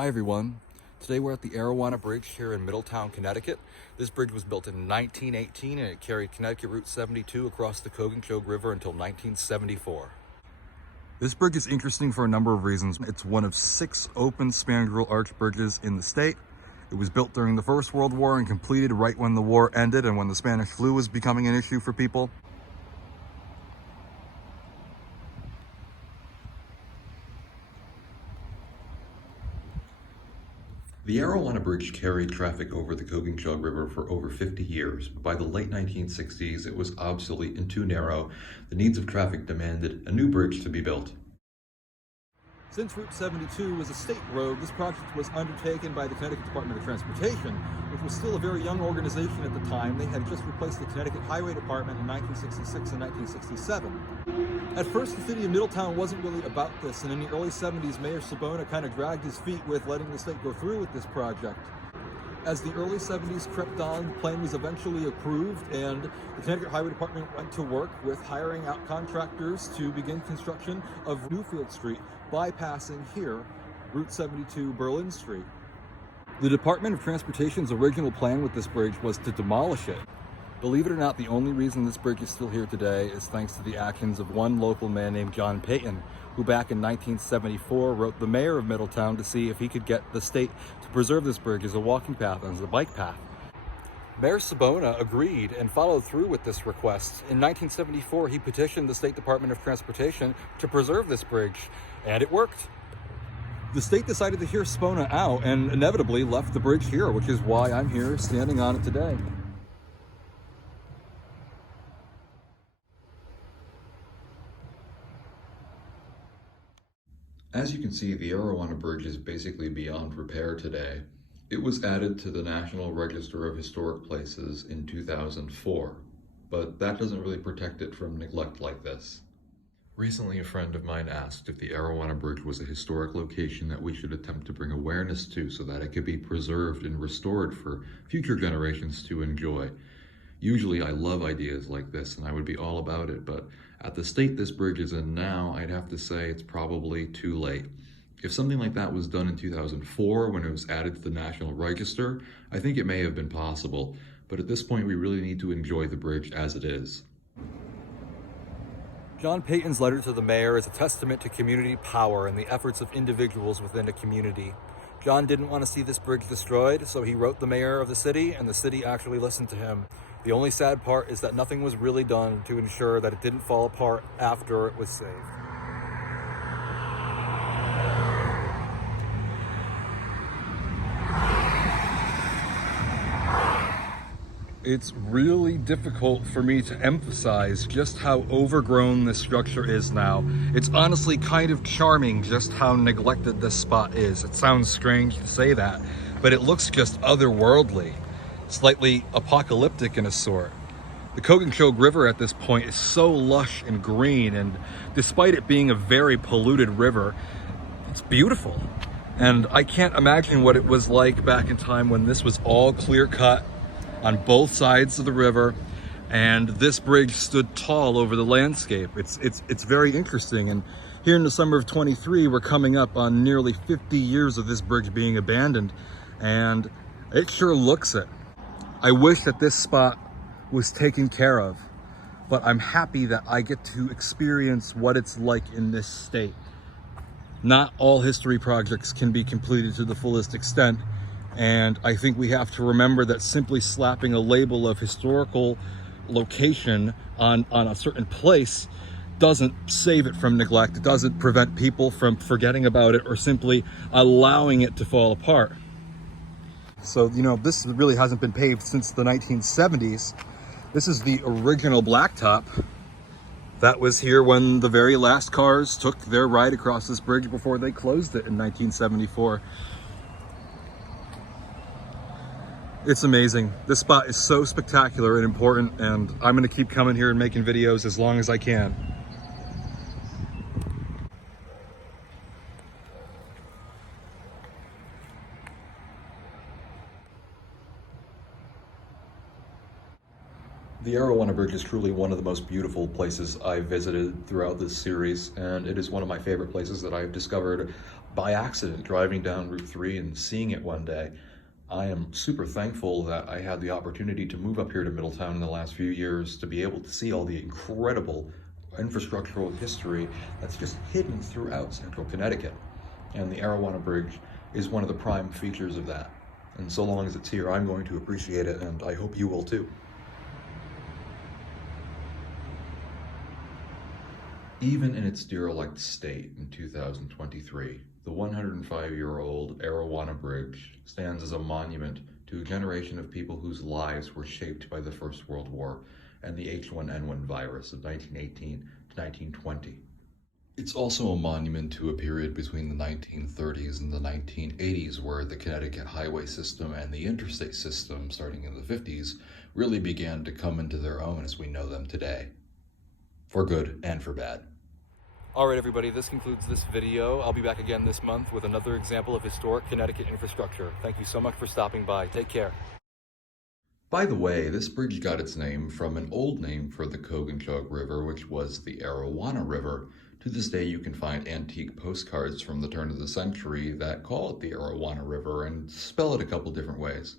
Hi everyone. Today we're at the Arrawanna Bridge here in Middletown, Connecticut. This bridge was built in 1918 and it carried Connecticut Route 72 across the Cogencogh River until 1974. This bridge is interesting for a number of reasons. It's one of 6 open spandrel arch bridges in the state. It was built during the First World War and completed right when the war ended and when the Spanish flu was becoming an issue for people. The Arrawanna Bridge carried traffic over the Cogencogh River for over 50 years, but by the late 1960s it was obsolete and too narrow. The needs of traffic demanded a new bridge to be built. Since Route 72 was a state road, this project was undertaken by the Connecticut Department of Transportation, which was still a very young organization at the time. They had just replaced the Connecticut Highway Department in 1966 and 1967. At first, the city of Middletown wasn't really about this, and in the early 70s, Mayor Sbona kind of dragged his feet with letting the state go through with this project. As the early 70s crept on, the plan was eventually approved, and the Connecticut Highway Department went to work with hiring out contractors to begin construction of Newfield Street, bypassing here Route 72 Berlin Street. The Department of Transportation's original plan with this bridge was to demolish it. Believe it or not, the only reason this bridge is still here today is thanks to the actions of one local man named John Payton, who back in 1974 wrote the mayor of Middletown to see if he could get the state to preserve this bridge as a walking path and as a bike path. Mayor Sbona agreed and followed through with this request. In 1974, he petitioned the State Department of Transportation to preserve this bridge, and it worked. The state decided to hear Sbona out and inevitably left the bridge here, which is why I'm here standing on it today. As you can see, the Arrawanna Bridge is basically beyond repair today. It was added to the National Register of Historic Places in 2004, but that doesn't really protect it from neglect like this. Recently, a friend of mine asked if the Arrawanna Bridge was a historic location that we should attempt to bring awareness to so that it could be preserved and restored for future generations to enjoy. Usually I love ideas like this and I would be all about it, but at the state this bridge is in now, I'd have to say it's probably too late. If something like that was done in 2004 when it was added to the National Register, I think it may have been possible, but at this point we really need to enjoy the bridge as it is. John Payton's letter to the mayor is a testament to community power and the efforts of individuals within a community. John didn't want to see this bridge destroyed, so he wrote the mayor of the city, and the city actually listened to him. The only sad part is that nothing was really done to ensure that it didn't fall apart after it was saved. It's really difficult for me to emphasize just how overgrown this structure is now. It's honestly kind of charming just how neglected this spot is. It sounds strange to say that, but it looks just otherworldly, slightly apocalyptic in a sort. The Cogencogh River at this point is so lush and green, and despite it being a very polluted river, it's beautiful. And I can't imagine what it was like back in time when this was all clear-cut on both sides of the river, and this bridge stood tall over the landscape. It's very interesting, and here in the summer of 23, we're coming up on nearly 50 years of this bridge being abandoned, and it sure looks it. I wish that this spot was taken care of, but I'm happy that I get to experience what it's like in this state. Not all history projects can be completed to the fullest extent, and I think we have to remember that simply slapping a label of historical location on a certain place doesn't save it from neglect. It doesn't prevent people from forgetting about it or simply allowing it to fall apart. So, this really hasn't been paved since the 1970s. This is the original blacktop that was here when the very last cars took their ride across this bridge before they closed it in 1974. It's amazing. This spot is so spectacular and important, and I'm going to keep coming here and making videos as long as I can. The Arrawanna Bridge is truly one of the most beautiful places I've visited throughout this series, and it is one of my favorite places that I've discovered by accident driving down Route 3 and seeing it one day. I am super thankful that I had the opportunity to move up here to Middletown in the last few years to be able to see all the incredible infrastructural history that's just hidden throughout central Connecticut. And the Arrawanna Bridge is one of the prime features of that. And so long as it's here, I'm going to appreciate it, and I hope you will too. Even in its derelict state in 2023, the 105-year-old Arrawanna Bridge stands as a monument to a generation of people whose lives were shaped by the First World War and the H1N1 virus of 1918 to 1920. It's also a monument to a period between the 1930s and the 1980s where the Connecticut highway system and the interstate system, starting in the 50s, really began to come into their own as we know them today, for good and for bad. All right, everybody, this concludes this video. I'll be back again this month with another example of historic Connecticut infrastructure. Thank you so much for stopping by. Take care. By the way, this bridge got its name from an old name for the Coginchaug River, which was the Arrawanna River. To this day, you can find antique postcards from the turn of the century that call it the Arrawanna River and spell it a couple different ways.